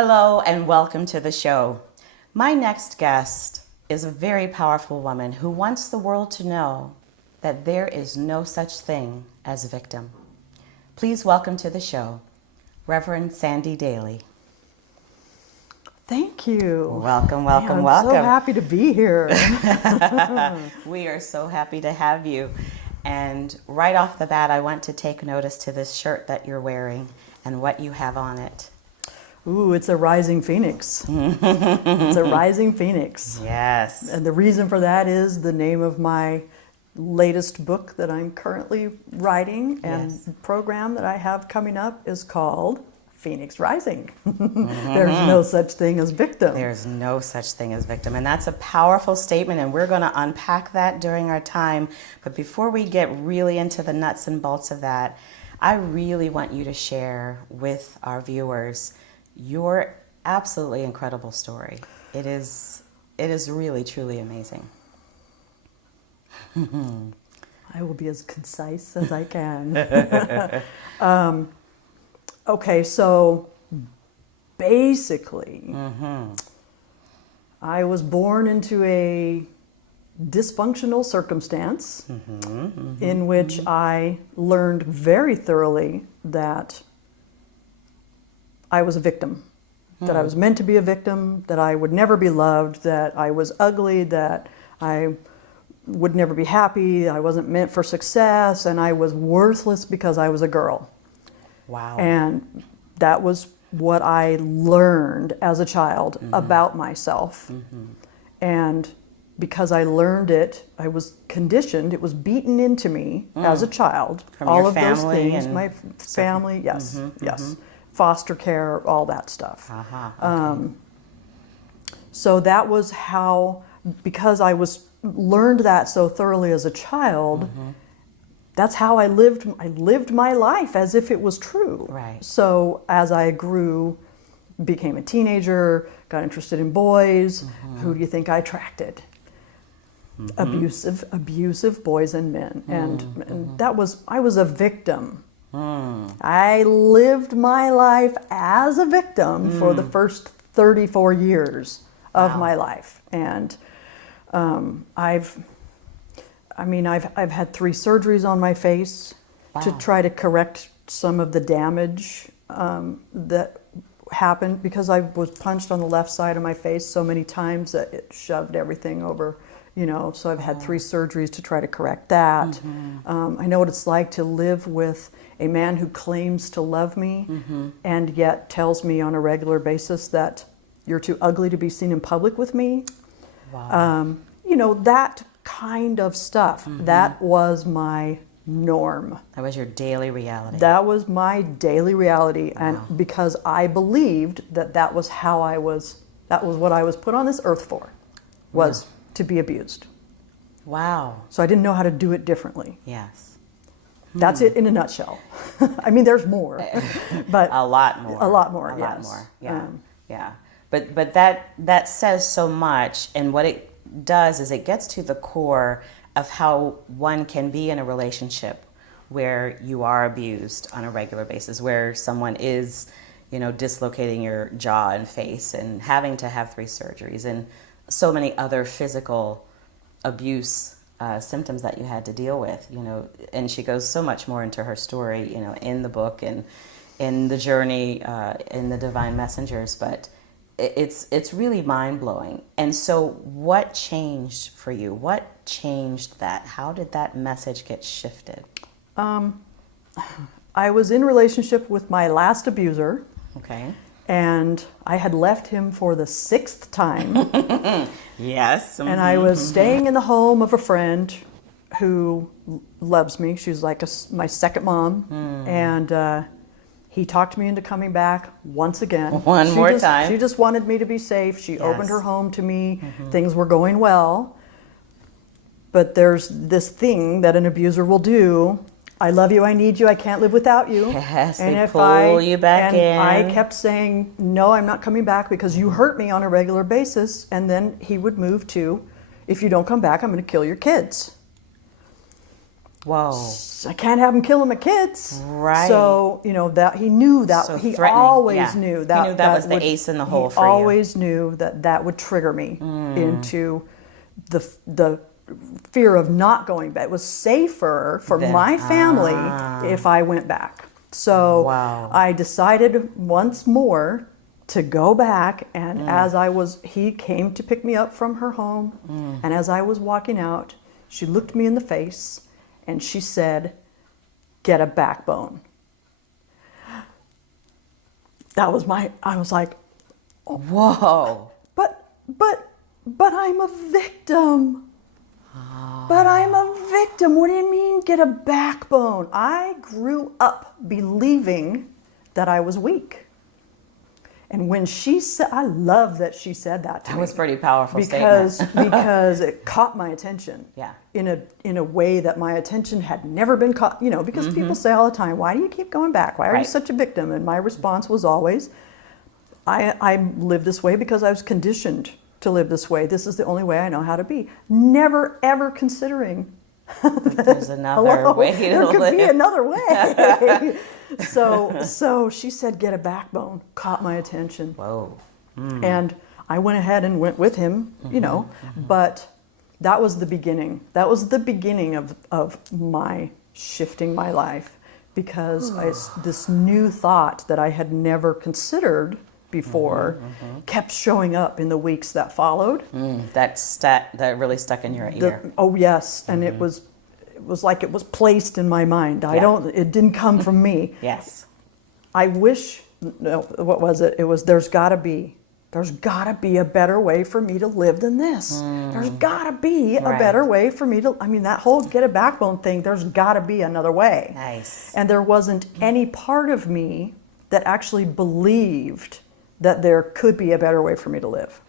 Hello and welcome to the show. My next guest is a very powerful woman who wants the world to know that there is no such thing as a victim. Please welcome to the show, Reverend Sandi Daly. Thank you. Welcome. I'm so happy to be here. We are so happy to have you. And right off the bat, I want to take notice to this shirt that you're wearing and what you have on it. Ooh, it's a rising phoenix. It's a rising phoenix. Yes. And the reason for that is the name of my latest book that I'm currently writing, and the program that I have coming up is called Phoenix Rising. There's no such thing as victim. There's no such thing as victim. And that's a powerful statement, and we're going to unpack that during our time. But before we get really into the nuts and bolts of that, I really want you to share with our viewers your absolutely incredible story. It is really, truly amazing. I will be as concise as I can. Okay, so basically, I was born into a dysfunctional circumstance in which I learned very thoroughly that I was a victim, that I was meant to be a victim, that I would never be loved, that I was ugly, that I would never be happy, I wasn't meant for success, and I was worthless because I was a girl. Wow. And that was what I learned as a child about myself. And because I learned it, I was conditioned, it was beaten into me as a child. From all your of those family things, and my family, yes, foster care, all that stuff. Okay. So that was how, because I learned that so thoroughly as a child, that's how I lived my life as if it was true. Right. So as I grew, became a teenager, got interested in boys, who do you think I attracted? Abusive boys and men. And that was, I was a victim. I lived my life as a victim for the first 34 years of my life. And I've had 3 surgeries on my face to try to correct some of the damage that happened, because I was punched on the left side of my face so many times that it shoved everything over, so I've had 3 surgeries to try to correct that. I know what it's like to live with a man who claims to love me and yet tells me on a regular basis that you're too ugly to be seen in public with me. Wow. That kind of stuff. That was my norm. That was your daily reality. That was my daily reality. And because I believed that was how that was what I was put on this earth for, was to be abused. Wow. So I didn't know how to do it differently. Yes. That's it in a nutshell. I mean, there's more, but a lot more. A lot more. A yes. lot more. Yeah. Yeah. But that says so much, and what it does is it gets to the core of how one can be in a relationship where you are abused on a regular basis, where someone is, dislocating your jaw and face and having to have 3 surgeries and so many other physical abuse symptoms that you had to deal with, and she goes so much more into her story, in the book and in the journey, in the Divine Messengers, but it's really mind-blowing. And so what changed for you? What changed that? How did that message get shifted? I was in relationship with my last abuser. Okay. And I had left him for the 6th time. Yes. And I was staying in the home of a friend who loves me. She's like my second mom. And he talked me into coming back once again. One more time. She just wanted me to be safe. She opened her home to me. Things were going well. But there's this thing that an abuser will do. I love you, I need you, I can't live without you. Yes, and they if pull you back in. I kept saying, no, I'm not coming back because you hurt me on a regular basis. And then he would move to, if you don't come back, I'm going to kill your kids. Whoa. I can't have him killing my kids. Right. So, that he knew that. So he threatening, always yeah. knew that. He knew that was the ace in the hole for you. He always knew that would trigger me into the fear of not going back. It was safer for my family if I went back. So Wow. I decided once more to go back, and he came to pick me up from her home, and as I was walking out, she looked me in the face and she said, "Get a backbone." I was like, whoa. but I'm a victim. But I'm a victim. What do you mean, get a backbone? I grew up believing that I was weak. And when she said, I love that she said that to me. That was pretty powerful because statement. because it caught my attention. Yeah. In a way that my attention had never been caught. Because people say all the time, "Why do you keep going back? Why are you Right. such a victim?" And my response was always, I live this way because I was conditioned to live this way. This is the only way I know how to be. Never ever considering There's another way to there could live. be another way. So she said, "Get a backbone." Caught my attention. Whoa. And I went ahead and went with him, but that was the beginning. That was the beginning of my shifting my life, because this new thought that I had never considered before kept showing up in the weeks that followed. That really stuck in your ear. Oh yes, and it was like it was placed in my mind. It didn't come from me. Yes. I wish, no, what was it? It was, there's got to be a better way for me to live than this. There's got to be a Right. better way for me to, that whole get a backbone thing, there's got to be another way. Nice. And there wasn't any part of me that actually believed that there could be a better way for me to live.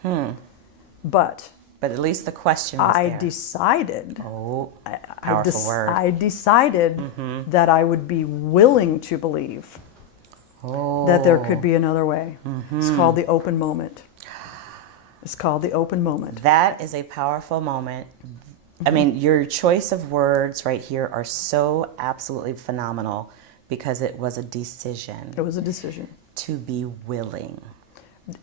But at least the question was I there. decided, Oh, powerful word. I decided that I would be willing to believe that there could be another way. It's called the open moment. It's called the open moment. That is a powerful moment. I mean, your choice of words right here are so absolutely phenomenal, because it was a decision It was a decision. to be willing.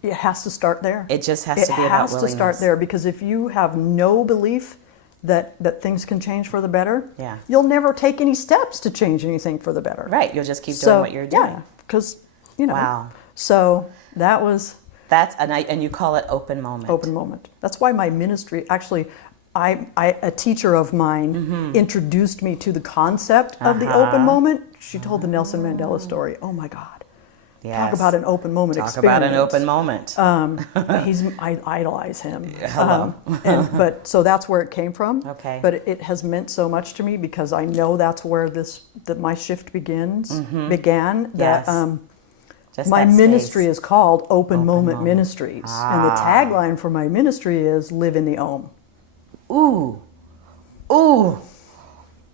It has to start there. It just has to be about It has to start willingness. there, because if you have no belief that things can change for the better, Yeah. you'll never take any steps to change anything for the better. Right, you'll just keep doing what you're doing. Yeah, because, Wow. So that was And you call it open moment. open moment. That's why my ministry, actually, a teacher of mine introduced me to the concept of the open moment. She told the Nelson Mandela story. Oh my God. Yes. Talk about an open moment Talk experience. about an open moment. I idolize him. Hello. But so that's where it came from. Okay. But it has meant so much to me, because I know that's where that my shift began. Yes. That Just my that ministry space. is called Open Moment Moment. Ministries, and the tagline for my ministry is "Live in the Om." Ooh. Ooh.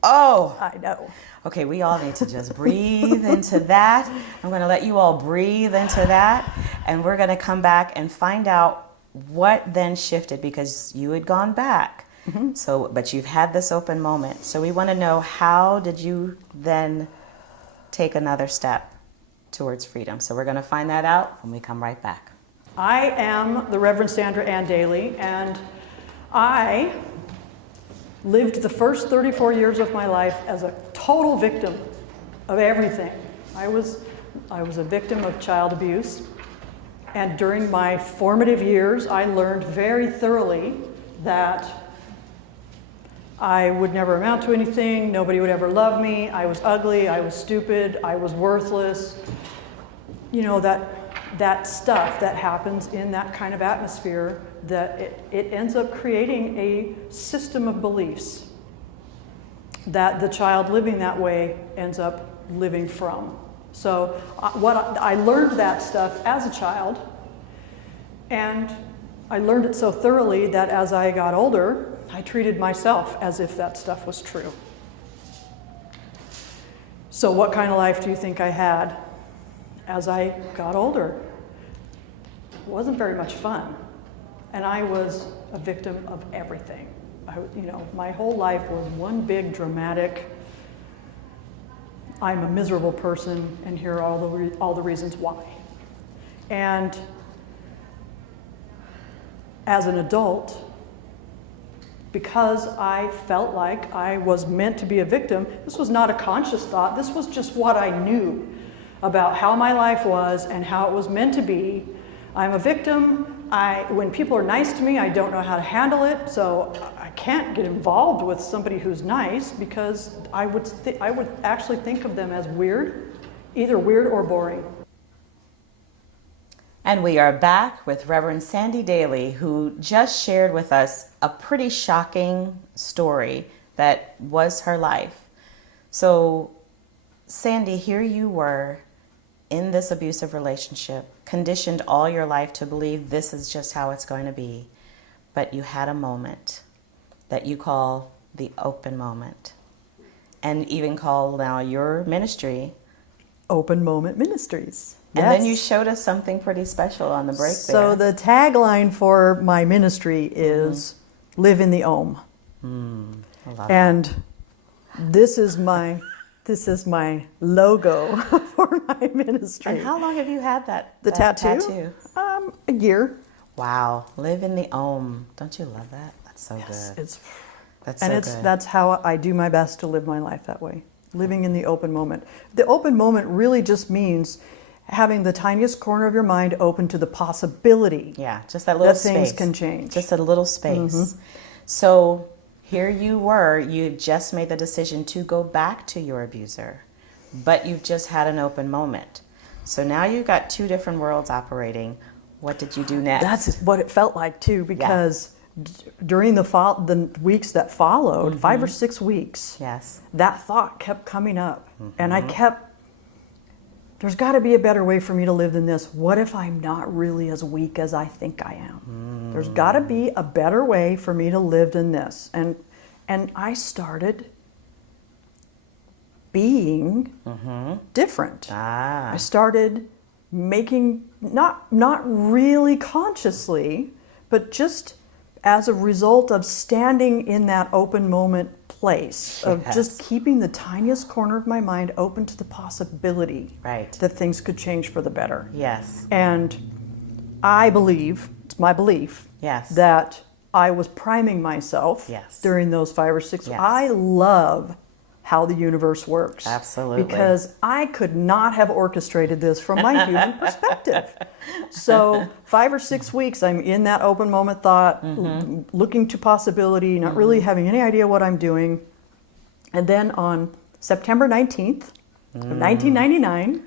Oh. I know. Okay, we all need to just breathe into that. I'm going to let you all breathe into that, and we're going to come back and find out what then shifted, because you had gone back. So, but you've had this open moment. So we want to know, how did you then take another step towards freedom? So we're going to find that out when we come right back. I am the Reverend Sandra Ann Daly, and I lived the first 34 years of my life as a total victim of everything. I was a victim of child abuse, and during my formative years, I learned very thoroughly that I would never amount to anything, nobody would ever love me, I was ugly, I was stupid, I was worthless. That stuff that happens in that kind of atmosphere, that it ends up creating a system of beliefs that the child living that way ends up living from. So I learned that stuff as a child, and I learned it so thoroughly that as I got older, I treated myself as if that stuff was true. So what kind of life do you think I had as I got older? It wasn't very much fun. And I was a victim of everything. My whole life was one big dramatic I'm a miserable person, and here are all the reasons why. And as an adult, because I felt like I was meant to be a victim, this was not a conscious thought, this was just what I knew about how my life was and how it was meant to be. I'm a victim. When people are nice to me, I don't know how to handle it, so I can't get involved with somebody who's nice because I would actually think of them as weird, either weird or boring. And we are back with Reverend Sandi Daly, who just shared with us a pretty shocking story that was her life. So, Sandi, here you were in this abusive relationship, conditioned all your life to believe this is just how it's going to be. But you had a moment that you call the open moment, and even call now your ministry Open Moment Ministries. And then you showed us something pretty special on the break So the tagline for my ministry is live in the Om. I love and that. this is my logo for my ministry. And how long have you had that tattoo? A year. Wow. Live in the Om. Don't you love that? That's so good. That's how I do my best to live my life that way. Living in the open moment. The open moment really just means having the tiniest corner of your mind open to the possibility. Yeah, just that little space. Things can change. Just a little space. So here you were, you just made the decision to go back to your abuser, but you've just had an open moment. So now you've got two different worlds operating. What did you do next? That's what it felt like too, because during the weeks that followed, 5 or 6 weeks, that thought kept coming up. And there's got to be a better way for me to live than this. What if I'm not really as weak as I think I am? There's got to be a better way for me to live than this. And I started being different. I started making, not really consciously, but just as a result of standing in that open moment place of just keeping the tiniest corner of my mind open to the possibility that things could change for the better. And I believe, it's my belief, that I was priming myself during those 5 or 6 weeks. I love how the universe works. Absolutely. Because I could not have orchestrated this from my human perspective. So 5 or 6 weeks, I'm in that open moment thought, looking to possibility, not really having any idea what I'm doing. And then on September 19th of 1999,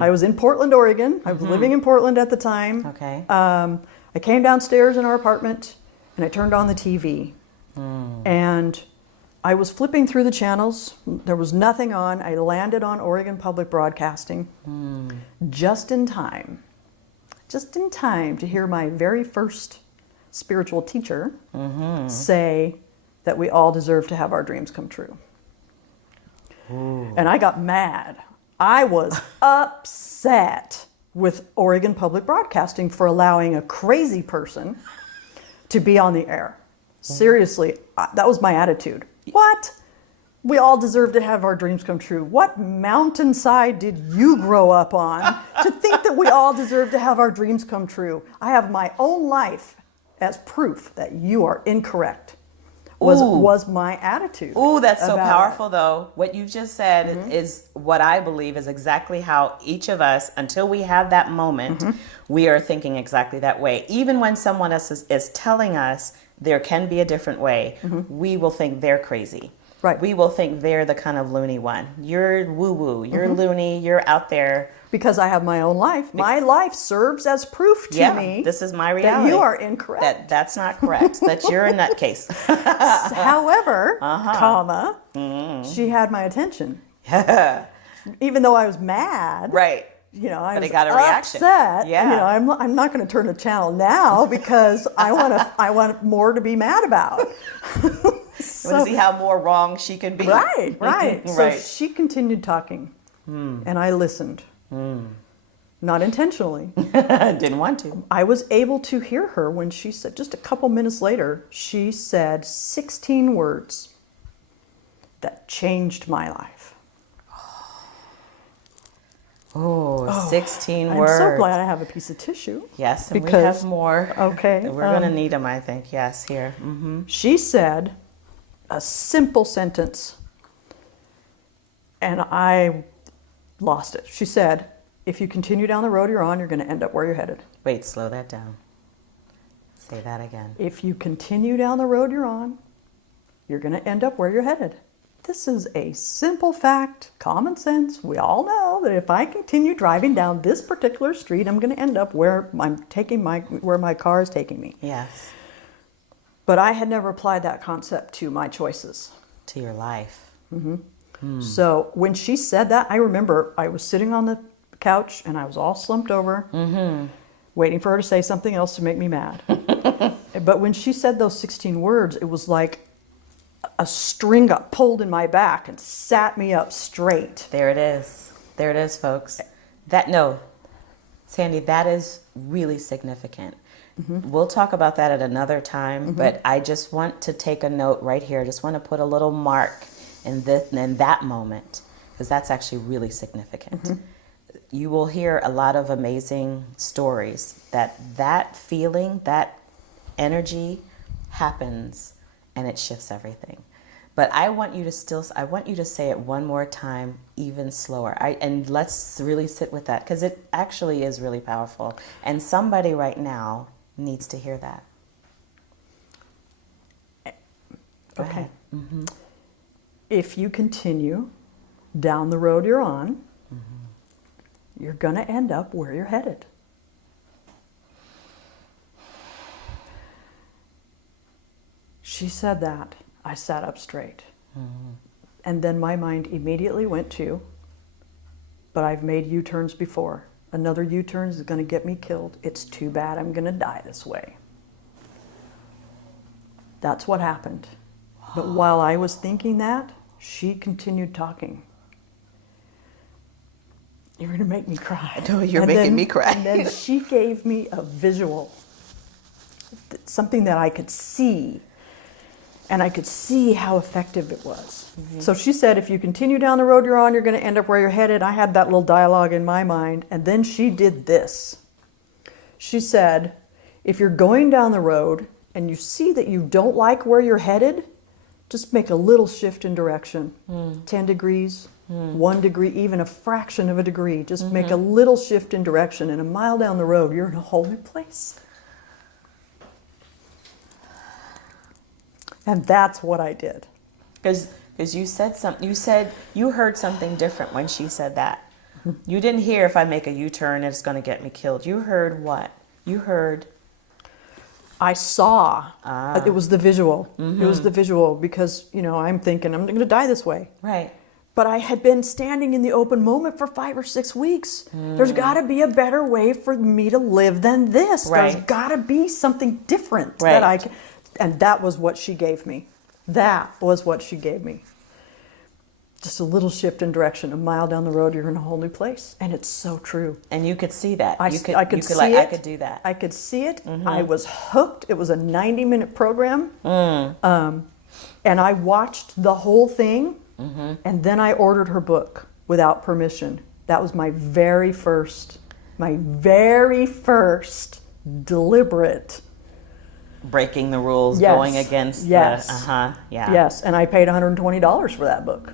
I was in Portland, Oregon. I was living in Portland at the time. I came downstairs in our apartment and I turned on the TV. And I was flipping through the channels. There was nothing on. I landed on Oregon Public Broadcasting just in time to hear my very first spiritual teacher say that we all deserve to have our dreams come true. And I got mad. I was upset with Oregon Public Broadcasting for allowing a crazy person to be on the air. Seriously, that was my attitude. What? We all deserve to have our dreams come true. What mountainside did you grow up on to think that we all deserve to have our dreams come true? I have my own life as proof that you are incorrect. Was my attitude. Ooh, that's so powerful though. What you just said is what I believe is exactly how each of us, until we have that moment, we are thinking exactly that way. Even when someone else is telling us there can be a different way, we will think they're crazy. We will think they're the kind of loony one. You're woo-woo, you're loony, you're out there. Because I have my own life. My life serves as proof to me. This is my reality. That you are incorrect. That's not correct. That you're in that case. However, comma, she had my attention. Even though I was mad. You know, I was got a reaction. Upset. You know, I'm not going to turn the channel now because I want more to be mad about. You want to see how more wrong she can be. Right. So she continued talking, and I listened. Not intentionally. Didn't want to. I was able to hear her when she said, just a couple minutes later, she said 16 words that changed my life. Oh, 16 I'm words. so glad I have a piece of tissue. Yes, and we because, have more. Okay. We're going to need them, I think. Yes, here. Mm-hmm. She said a simple sentence, and I lost it. She said, if you continue down the road you're on, you're going to end up where you're headed. Wait, slow that down. Say that again. If you continue down the road you're on, you're going to end up where you're headed. This is a simple fact, common sense. We all know that if I continue driving down this particular street, I'm going to end up where where my car is taking me. Yes. But I had never applied that concept to my choices. To your life. So when she said that, I remember I was sitting on the couch and I was all slumped over, waiting for her to say something else to make me mad. But when she said those 16 words, it was like a string got pulled in my back and sat me up straight. There it is. There it is, folks. Sandi, that is really significant. We'll talk about that at another time, but I just want to take a note right here. I just want to put a little mark in that moment, because that's actually really significant. You will hear a lot of amazing stories that feeling, that energy happens and it shifts everything. But I want you to say it one more time, even slower. And let's really sit with that, because it actually is really powerful. And somebody right now needs to hear that. Go Okay. ahead. If you continue down the road you're on, you're going to end up where you're headed. She said that. I sat up straight. And then my mind immediately went to, but I've made U-turns before. Another U-turn is going to get me killed. It's too bad I'm going to die this way. That's what happened. But while I was thinking that, she continued talking. You're going to make me cry. No, you're making me cry. And then she gave me a visual, something that I could see. And I could see how effective it was. So she said, if you continue down the road you're on, you're going to end up where you're headed. I had that little dialogue in my mind. And then she did this. She said, if you're going down the road and you see that you don't like where you're headed, just make a little shift in direction. 10 degrees, 1 degree, even a fraction of a degree. Just make a little shift in direction. And a mile down the road, you're in a whole new place. And that's what I did. Because you said something. You heard something different when she said that. You didn't hear, if I make a U-turn, it's going to get me killed. You heard what? You heard. I saw. It was the visual. It was the visual, because I'm thinking I'm going to die this way. Right. But I had been standing in the open moment for 5 or 6 weeks. There's got to be a better way for me to live than this. Right. There's got to be something different Right. that I can. And that was what she gave me. That was what she gave me. Just a little shift in direction. A mile down the road, you're in a whole new place. And it's so true. And you could see that. I could see it. I could do that. I could see it. I was hooked. It was a 90-minute program. And I watched the whole thing. And then I ordered her book without permission. That was my very first deliberate breaking the rules, Yes. going against Yes. yeah. Yes, and I paid $120 for that book.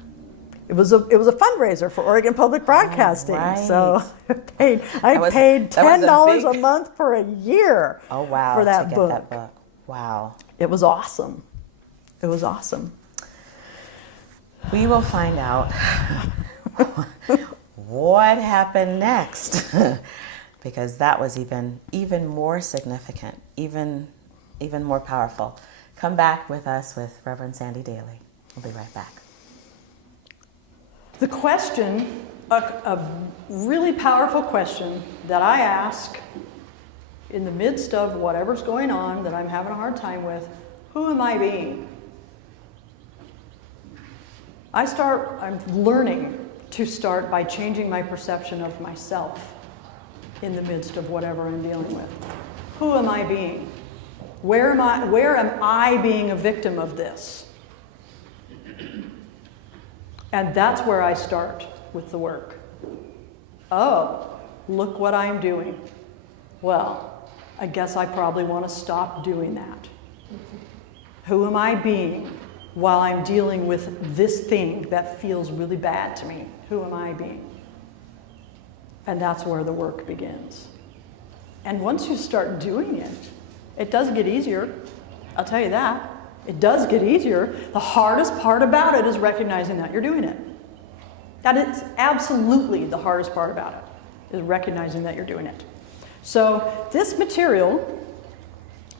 It was a fundraiser for Oregon Public Broadcasting. right. So I paid That was $10 a a month for a year. Oh wow. For that to get book. that book. Wow. It was awesome. It was awesome. We will find out what happened next, because that was even more significant, even more powerful. Come back with us with Reverend Sandi Daly. We'll be right back. The question, a really powerful question that I ask in the midst of whatever's going on that I'm having a hard time with, who am I being? I'm learning to start by changing my perception of myself in the midst of whatever I'm dealing with. Who am I being? Where am I being a victim of this? And that's where I start with the work. oh, look what I'm doing. Well, I guess I probably want to stop doing that. Who am I being while I'm dealing with this thing that feels really bad to me? Who am I being? And that's where the work begins. And once you start doing it, it does get easier. I'll tell you that. It does get easier. The hardest part about it is recognizing that you're doing it. That is absolutely the hardest part about it, is recognizing that you're doing it. So this material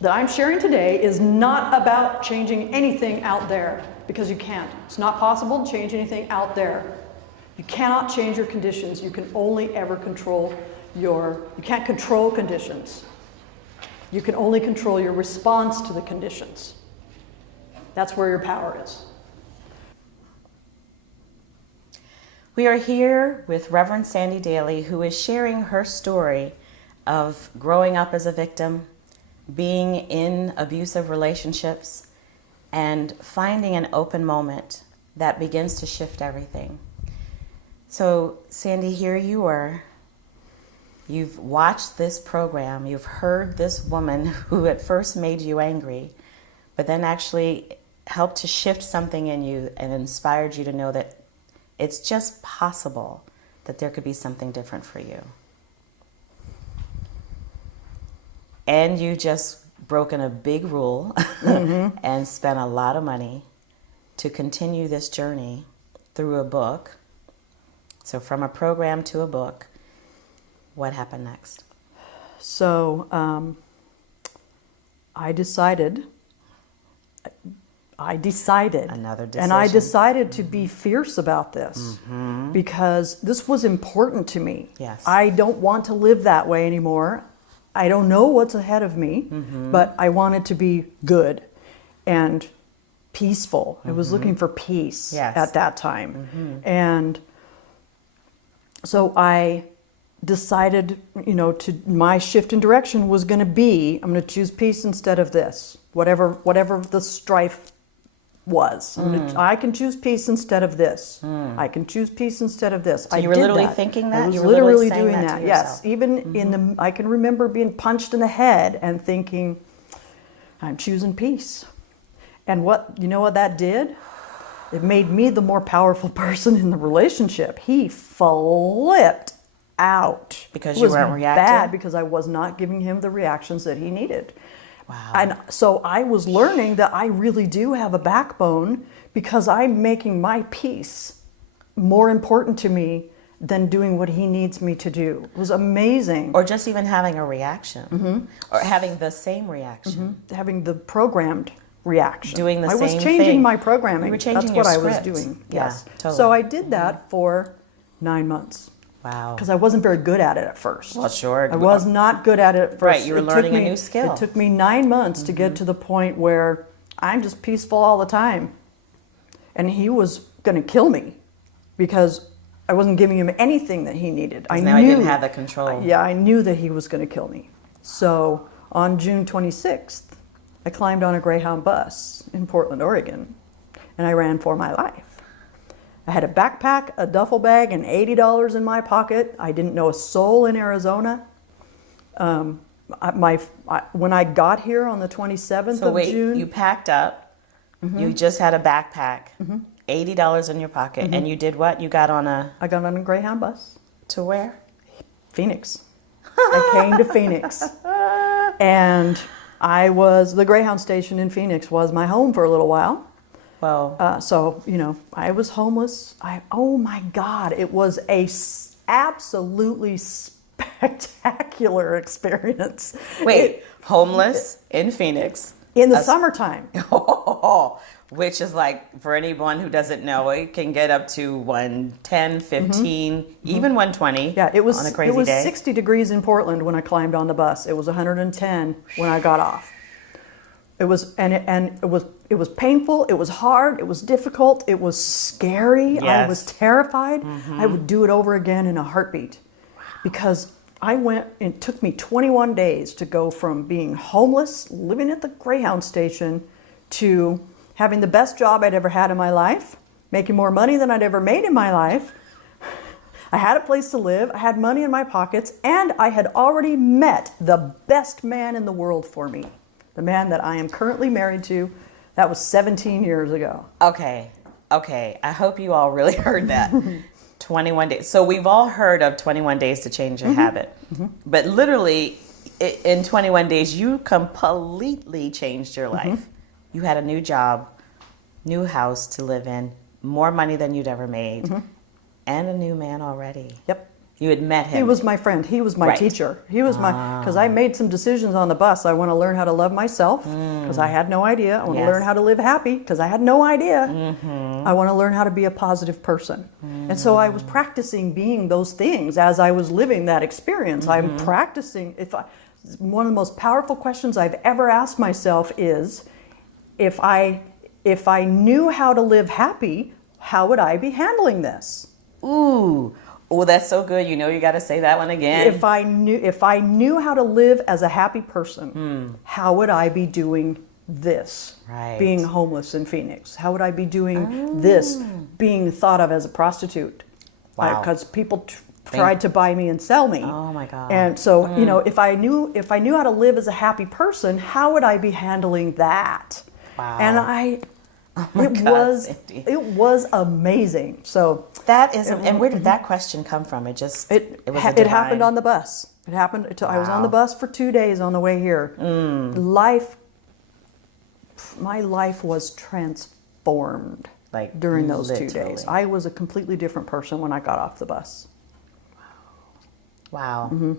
that I'm sharing today is not about changing anything out there, because you can't. It's not possible to change anything out there. You cannot change your conditions. You can only ever control you can't control conditions. You can only control your response to the conditions. That's where your power is. We are here with Reverend Sandi Daly, who is sharing her story of growing up as a victim, being in abusive relationships, and finding an open moment that begins to shift everything. So, Sandi, here you are. You've watched this program. You've heard this woman who at first made you angry, but then actually helped to shift something in you and inspired you to know that it's just possible that there could be something different for you. And you just broken a big rule and spent a lot of money to continue this journey through a book. So from a program to a book, what happened next? So I decided, Another decision. and I decided to be fierce about this because this was important to me. Yes. I don't want to live that way anymore. I don't know what's ahead of me, but I wanted to be good and peaceful. I was looking for peace at that time. And so I decided, my shift in direction was going to be, I'm going to choose peace instead of this, whatever the strife was. I can choose peace instead of this. I can choose peace instead of this. So you were literally thinking that? I was You were literally saying doing that to yes. yourself? Even I can remember being punched in the head and thinking, I'm choosing peace. And what that did? It made me the more powerful person in the relationship. He flipped out. Because It you was weren't reacting? bad because I was not giving him the reactions that he needed. Wow. And so I was learning that I really do have a backbone because I'm making my peace more important to me than doing what he needs me to do. It was amazing. Or just even having a reaction. Or having the same reaction. Having the programmed reaction. Doing the I was same changing thing. my programming. You were changing That's what your I was script. doing. Yeah, Yes. totally. So I did that for 9 months. Wow. Because I wasn't very good at it at first. Well, sure. I was not good at it at first. Right, you were It took learning a me- new skill. It took me 9 months to get to the point where I'm just peaceful all the time. And he was going to kill me because I wasn't giving him anything that he needed. I now I didn't have the control. Yeah, I knew that he was going to kill me. So on June 26th, I climbed on a Greyhound bus in Portland, Oregon, and I ran for my life. I had a backpack, a duffel bag, and $80 in my pocket. I didn't know a soul in Arizona. When I got here on the 27th of June... you packed up, you just had a backpack, $80 in your pocket, and you did what? You got on I got on a Greyhound bus. to where? Phoenix. I came to Phoenix. And the Greyhound station in Phoenix was my home for a little while. Well, So, I was homeless. Oh my God, it was a absolutely spectacular experience. wait, homeless in Phoenix. In the summertime. Which is like, for anyone who doesn't know, it can get up to 110, 15, even 120 Yeah, it was on a crazy it was day. 60 degrees in Portland when I climbed on the bus. It was 110 when I got off. It was it was painful, it was hard, it was difficult, it was scary. I Yes. was terrified. I would do it over again in a heartbeat. Because it took me 21 days to go from being homeless, living at the Greyhound station, to having the best job I'd ever had in my life, making more money than I'd ever made in my life. I had a place to live, I had money in my pockets, and I had already met the best man in the world for me. The man that I am currently married to. That was 17 years ago. Okay. I hope you all really heard that. 21 days. So we've all heard of 21 days to change a habit. But literally, in 21 days, you completely changed your life. You had a new job, new house to live in, more money than you'd ever made, and a new man already. Yep. You had met him. He was my friend. He was my teacher. He was because I made some decisions on the bus. I want to learn how to love myself because I had no idea. I want to learn how to live happy because I had no idea. I want to learn how to be a positive person. And so I was practicing being those things as I was living that experience. I'm practicing. One of the most powerful questions I've ever asked myself is, if I knew how to live happy, how would I be handling this? Ooh. Oh, that's so good. You know, you got to say that one again. If I knew how to live as a happy person, how would I be doing this? Right. Being homeless in Phoenix. How would I be doing this? Being thought of as a prostitute. Wow. Because people tried to buy me and sell me. Oh my God. And so, you know, if I knew how to live as a happy person, how would I be handling that? Wow. And Sandy. it was amazing. So That is, and where did that question come from? It was it happened on the bus. It happened. I was on the bus for 2 days on the way here. My life was transformed during those 2 days. I was a completely different person when I got off the bus. Wow.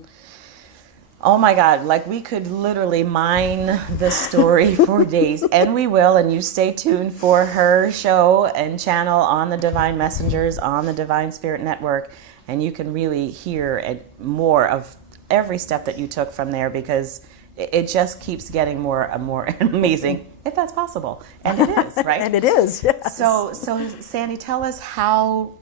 Oh my God, like we could literally mine this story for days, and we will, and you stay tuned for her show and channel on the Divine Messengers, on the Divine Spirit Network, and you can really hear more of every step that you took from there, because it just keeps getting more and more amazing, if that's possible. And it is, right? And it is, yes. So Sandy, tell us how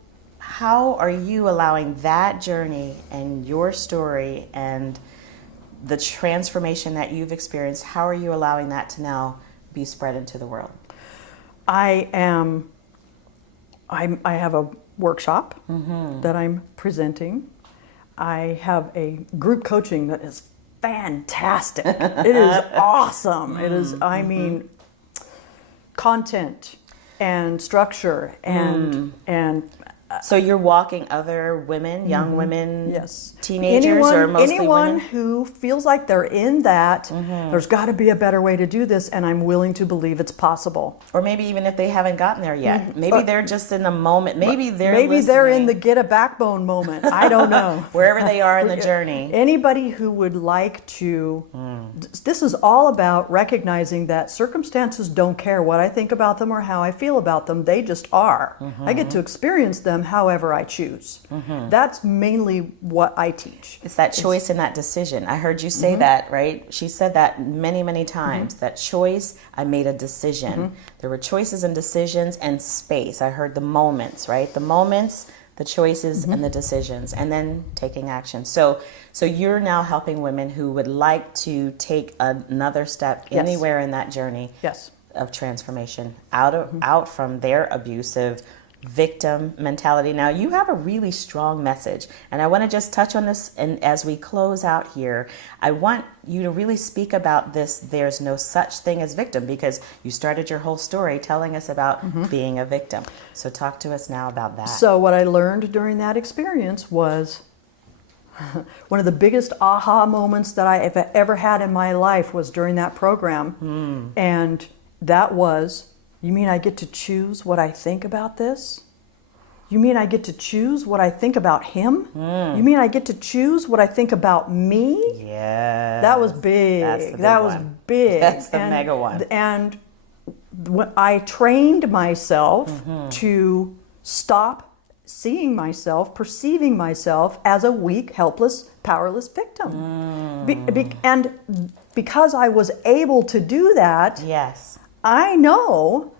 are you allowing that journey and your story and the transformation that you've experienced, how are you allowing that to now be spread into the world? I have a workshop that I'm presenting. I have a group coaching that is fantastic. It is awesome. It is, I mean, content and structure and so you're walking other women, young women, yes, teenagers, or mostly anyone women? who feels like they're in that. There's got to be a better way to do this, and I'm willing to believe it's possible. Or maybe even if they haven't gotten there yet, maybe they're just in the moment. Maybe they're in the get a backbone moment. I don't know. Wherever they are in the journey. Anybody who would like to, this is all about recognizing that circumstances don't care what I think about them or how I feel about them. They just are. I get to experience them however I choose. That's mainly what I teach. It's that choice and that decision. I heard you say that, right? She said that many, many times. That choice, I made a decision. There were choices and decisions and space. I heard the moments, right? The moments, the choices, and the decisions, and then taking action. So you're now helping women who would like to take another step anywhere in that journey of transformation out from their abusive victim mentality. Now, you have a really strong message, and I want to just touch on this. And as we close out here, I want you to really speak about this. There's no such thing as victim, because you started your whole story telling us about being a victim. So talk to us now about that. So what I learned during that experience was one of the biggest aha moments that I have ever had in my life was during that program. And that was, you mean I get to choose what I think about this? You mean I get to choose what I think about him? You mean I get to choose what I think about me? Yeah. That was big. That was big. That's the mega one. And I trained myself to stop seeing perceiving myself as a weak, helpless, powerless victim. And because I was able to do that, I know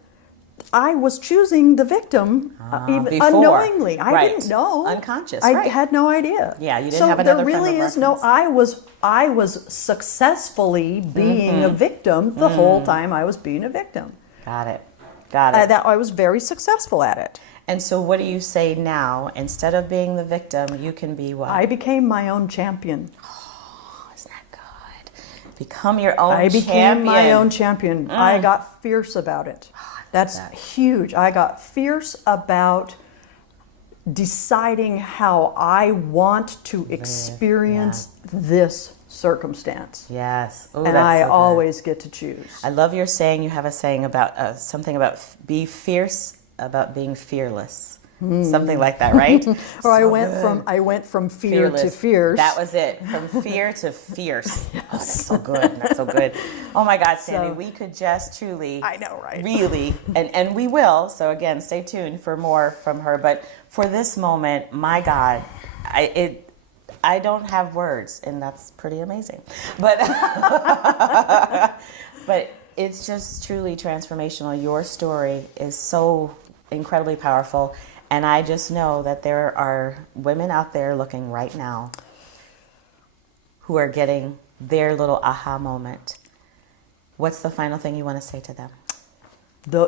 I was choosing the victim even before. Unknowingly. I didn't know. Unconscious. I had no idea. Yeah, you didn't have another frame of reference. So there really is I was successfully being a victim the whole time I was being a victim. Got it. Got it. That I was very successful at it. And so what do you say now? Instead of being the victim, you can be what? I became my own champion. Oh, isn't that good? Become your own I champion. became my own champion. I got fierce about it. That's huge. I got fierce about deciding how I want to experience this circumstance. Yes. Ooh, And that's I so good. always get to choose. I love your saying. You have a saying about something about be fierce about being fearless. Something like that, right? Or I went from fear to Fearless. fierce. That was it. From fear to fierce. Oh, that's so good. That's so good. Oh my God, Sandy, So- we could just truly, I know, right? really, and we will. So again, stay tuned for more from her. But for this moment, my God, I don't have words, and that's pretty amazing. But but it's just truly transformational. Your story is so incredibly powerful. And I just know that there are women out there looking right now who are getting their little aha moment. What's the final thing you want to say to them?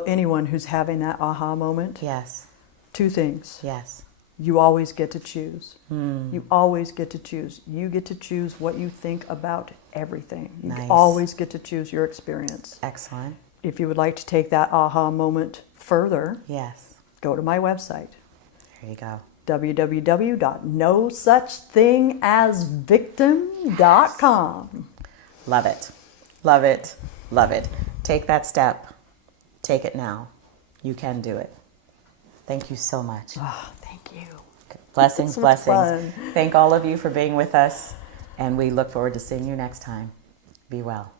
Anyone who's having that aha moment, Yes, two things. yes. You always get to choose. You always get to choose. You get to choose what you think about everything. You Nice. always get to choose your experience. Excellent. If you would like to take that aha moment further, Yes. go to my website, There you go. www.nosuchthingасvictim.com. Love it. Love it. Love it. Take that step. Take it now. You can do it. Thank you so much. Oh, thank you. Blessings, This was blessings. fun. Thank all of you for being with us, and we look forward to seeing you next time. Be well.